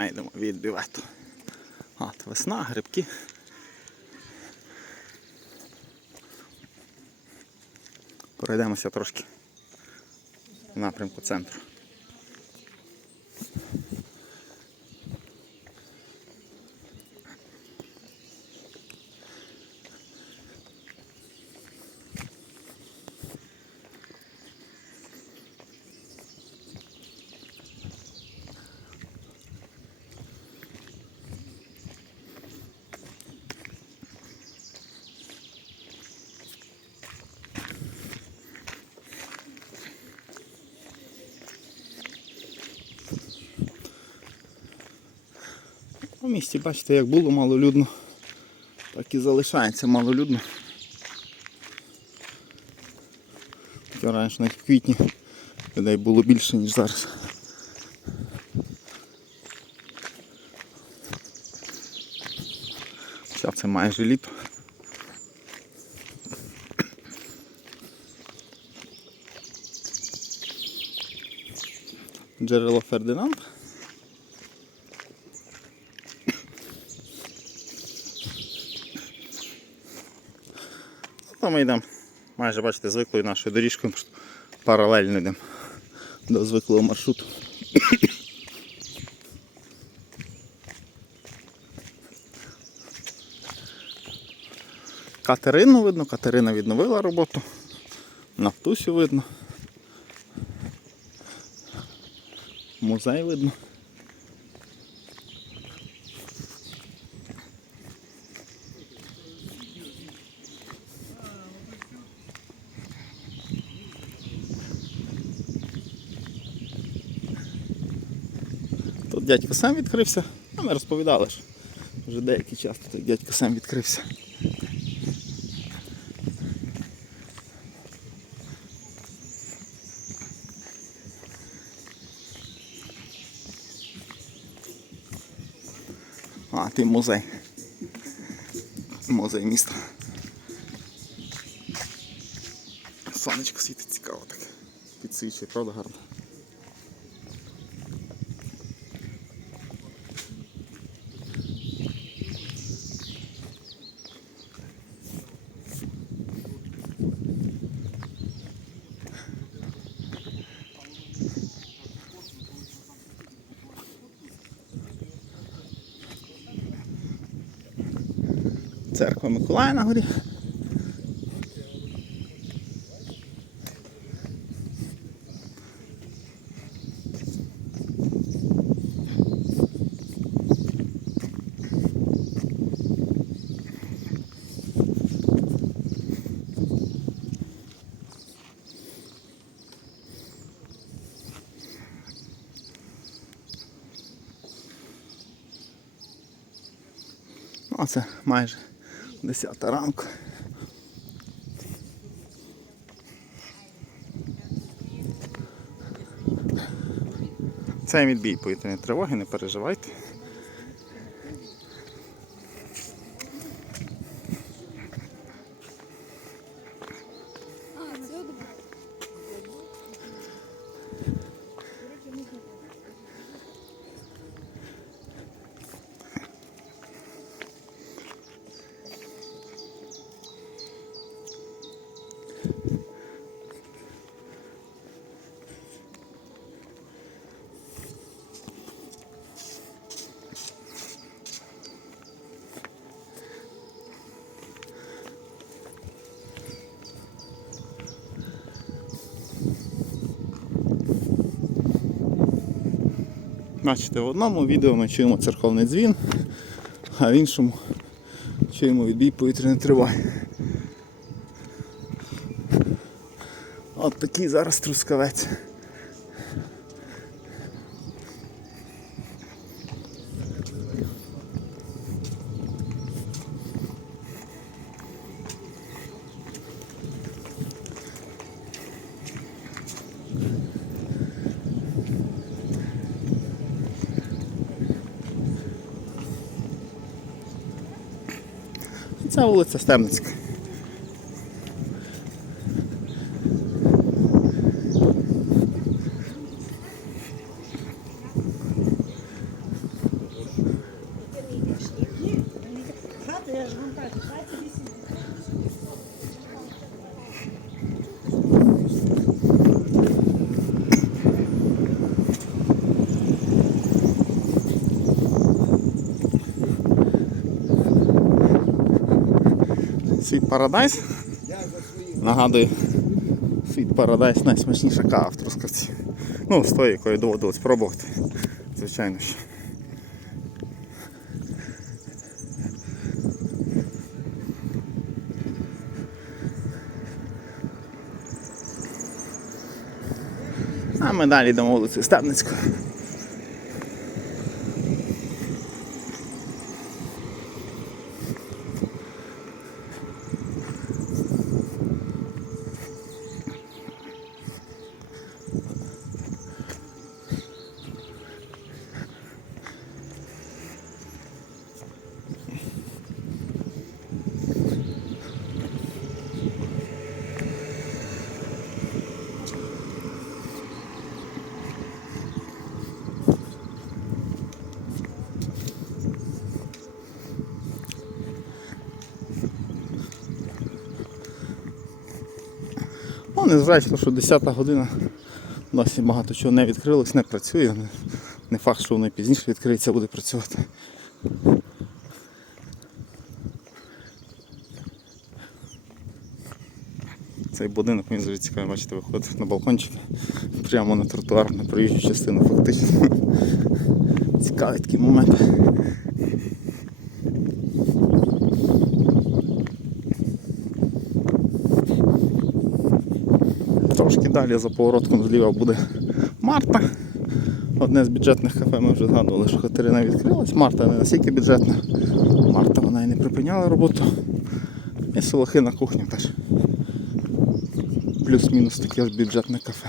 Найдемо від бювету. От, весна, грибки. Пройдемося трошки в напрямку центру. Місті, бачите, як було малолюдно, так і залишається малолюдно. Хоча раніше навіть в квітні людей було більше, ніж зараз. Зараз це майже літо. Джерело Фердинанд. Ми йдемо майже, бачите, звиклою нашою доріжкою, паралельно йдемо до звиклого маршруту. Катерину видно, Катерина відновила роботу. Нафтусю видно. Музей видно. Дядько сам відкрився, а ми розповідали ж. Вже деякий час тут дядько сам відкрився. А, ти музей. Музей міста. Сонечко світить цікаво так. Підсвічує, правда гарно. Церква Миколая на горі. Ну, а це майже 10 ранку. Це відбій повітряної тривоги, не переживайте. Бачите, в одному відео ми чуємо церковний дзвін, а в іншому чуємо відбій повітря не триває. От такий зараз трускавець. Це вулиця Стемницька. Sweet Paradise. Нагадую, Sweet Paradise найсмачніша кава в Трускавці. Ну, з тої, якої доводилось пробувати. Звичайно ж. А ми далі йдемо вулицею Стебницькою. Незважаючи на те, що 10 година, досі багато чого не відкрилось, не працює. Не, не факт, що воно пізніше відкриється, буде працювати. Цей будинок мені завжди цікаво, бачите, виходить на балкончик прямо на тротуар, на проїжджу частину фактично. Цікавий такий момент. Трошки далі за поворотом зліва буде Марта. Одне з бюджетних кафе ми вже згадували, що Катерина відкрилась. Марта не настільки бюджетна. Марта вона і не припиняла роботу. І Солохи на кухні теж. Плюс-мінус таке ж бюджетне кафе.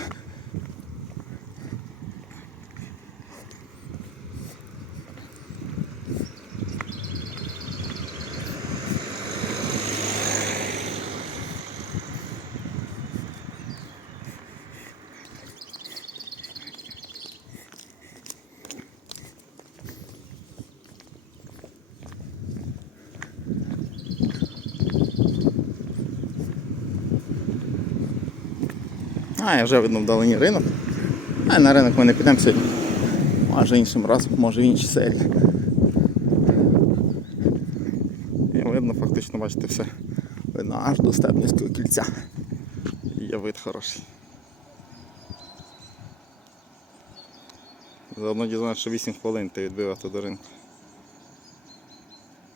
А, я вже видно вдалині ринок. А на ринок ми не підемо сьогодні. Може іншим разом, може в іншій серії. І видно, фактично, бачите, все. Видно аж до Стебницького кільця. Є вид хороший. Заодно дізнаюся, що 8 хвилин ти відбивати до ринку.